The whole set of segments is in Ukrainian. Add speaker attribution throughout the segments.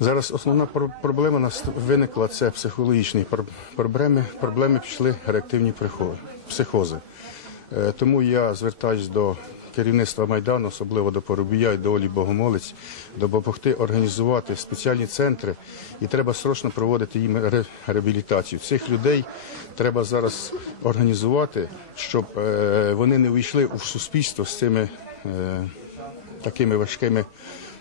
Speaker 1: Зараз основна проблема нас виникла це психологічні проблеми. Проблеми пішли реактивні психози. Е, тому я звертаюсь до керівництва майдану, особливо до Порубія і до Олі Богомолець, допомогти організувати спеціальні центри, і треба срочно проводити їм реабілітацію. Цих людей треба зараз організувати, щоб е, вони не увійшли у суспільство з цими е, такими важкими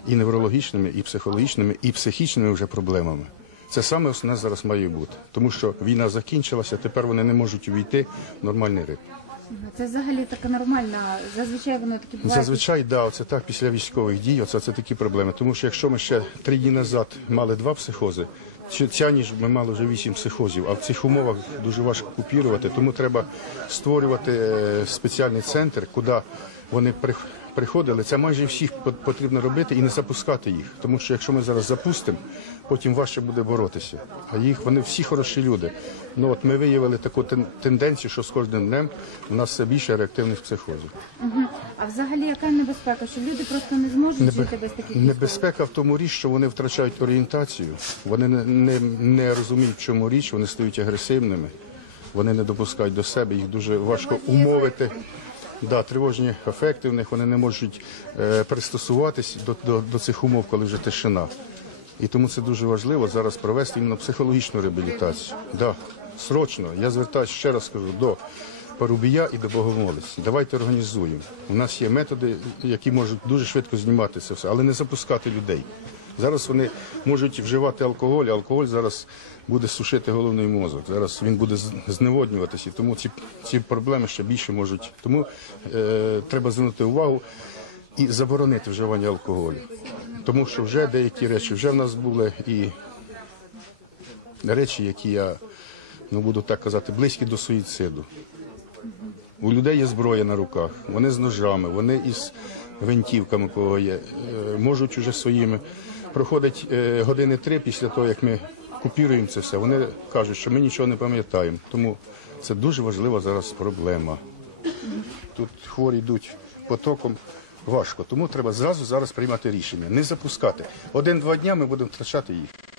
Speaker 1: і неврологічними, і психологічними, і психічними вже проблемами. Це саме основне зараз має бути, тому що війна закінчилася. Тепер вони не можуть увійти в нормальний ритм.
Speaker 2: Це взагалі така нормальна. Зазвичай вони такі бувають?
Speaker 1: зазвичай да, це так після військових дій. Оце це такі проблеми. Тому що якщо ми ще три дні назад мали два психози, ця ніж ми мали вже вісім психозів. А в цих умовах дуже важко купірувати. Тому треба створювати е, спеціальний центр, куди вони при приходили, це майже всіх потрібно робити і не запускати їх. Тому що якщо ми зараз запустимо, потім важче буде боротися. А їх вони всі хороші люди. Ну от ми виявили таку тенденцію, що з кожним днем у нас все більше реактивних психозів.
Speaker 2: Угу. А взагалі, яка небезпека? Що люди просто не зможуть Небе... жити без таких небезпека
Speaker 1: в тому річ, що вони втрачають орієнтацію, вони не, не, не розуміють, в чому річ, вони стають агресивними. Вони не допускають до себе, їх дуже важко умовити, Да, тривожні ефекти в них вони не можуть е, пристосуватись до, до, до цих умов, коли вже тишина. І тому це дуже важливо зараз провести іменно психологічну реабілітацію. Да, срочно. Я звертаюся ще раз скажу до Парубія і до Богомолець. Давайте організуємо. У нас є методи, які можуть дуже швидко знімати це все, але не запускати людей. Зараз вони можуть вживати алкоголь, алкоголь зараз буде сушити головний мозок. Зараз він буде зневоднюватися, тому ці ці проблеми ще більше можуть. Тому е, треба звернути увагу і заборонити вживання алкоголю, тому що вже деякі речі вже в нас були і речі, які я ну буду так казати, близькі до суїциду. У людей є зброя на руках, вони з ножами, вони із гвинтівками кого є, е, можуть уже своїми проходить е, години три після того, як ми купіруємо це все. Вони кажуть, що ми нічого не пам'ятаємо. Тому це дуже важлива зараз проблема. Тут хворі йдуть потоком важко, тому треба зразу зараз приймати рішення, не запускати. Один-два дня ми будемо втрачати їх.